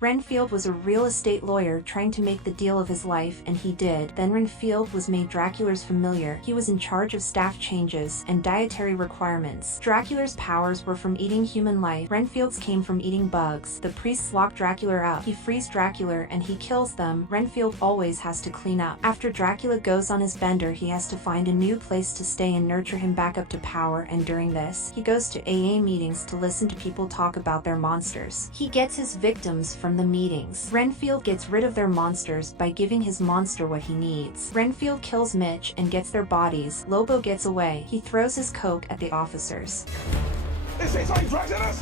Renfield was a real estate lawyer trying to make the deal of his life, and he did. Then Renfield was made Dracula's familiar. He was in charge of staff changes and dietary requirements. Dracula's powers were from eating human life. Renfield's came from eating bugs. The priests lock Dracula up. He frees Dracula and he kills them. Renfield always has to clean up. After Dracula goes on his bender, he has to find a new place to stay and nurture him back up to power, and during this, he goes to AA meetings to listen to people talk about their monsters. He gets his victims from the meetings. Renfield gets rid of their monsters by giving his monster what he needs. Renfield kills Mitch and gets their bodies. Lobo gets away. He throws his coke at the officers.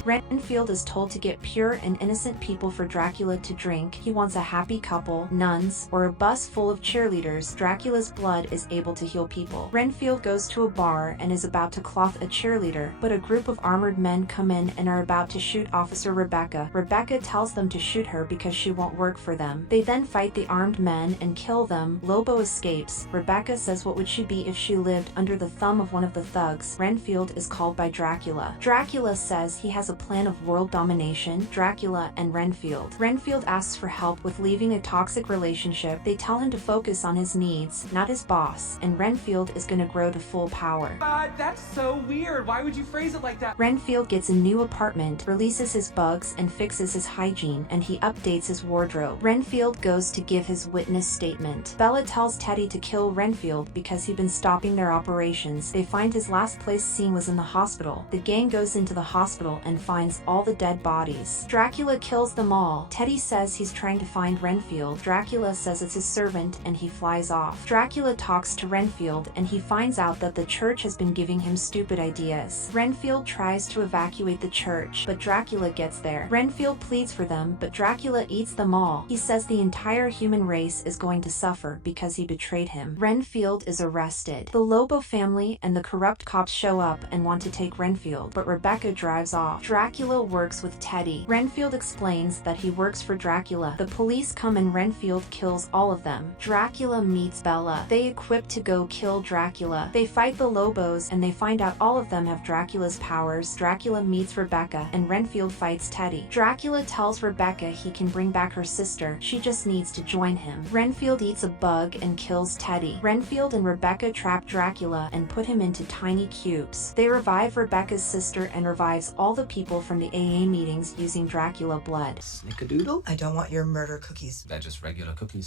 Renfield is told to get pure and innocent people for Dracula to drink. He wants a happy couple, nuns, or a bus full of cheerleaders. Dracula's blood is able to heal people. Renfield goes to a bar and is about to cloth a cheerleader, but a group of armored men come in and are about to shoot Officer Rebecca. Rebecca tells them to shoot her because she won't work for them. They then fight the armed men and kill them. Lobo escapes. Rebecca says what would she be if she lived under the thumb of one of the thugs. Renfield is called by Dracula. Dracula says he has a plan of world domination. Dracula and Renfield. Renfield asks for help with leaving a toxic relationship. They tell him to focus on his needs, not his boss, and Renfield is gonna grow to full power. That's so weird. Why would you phrase it like that? Renfield gets a new apartment, releases his bugs, and fixes his hygiene, and he updates his wardrobe. Renfield goes to give his witness statement. Bella tells Teddy to kill Renfield because he'd been stopping their operations. They find his last place seen was in the hospital. The gang goes into the hospital and finds all the dead bodies. Dracula kills them all. Teddy says he's trying to find Renfield. Dracula says it's his servant and he flies off. Dracula talks to Renfield and he finds out that the church has been giving him stupid ideas. Renfield tries to evacuate the church, but Dracula gets there. Renfield pleads for them, but Dracula eats them all. He says the entire human race is going to suffer because he betrayed him. Renfield is arrested. The Lobo family and the corrupt cops show up and want to take Renfield, but Rebecca drives off. Dracula works with Teddy. Renfield explains that he works for Dracula. The police come and Renfield kills all of them. Dracula meets Bella. They equip to go kill Dracula. They fight the Lobos and they find out all of them have Dracula's powers. Dracula meets Rebecca and Renfield fights Teddy. Dracula tells Rebecca he can bring back her sister. She just needs to join him. Renfield eats a bug and kills Teddy. Renfield and Rebecca trap Dracula and put him into tiny cubes. They revive Rebecca's sister and revives all the people from the AA meetings using Dracula blood. Snickadoodle? I don't want your murder cookies. They're just regular cookies.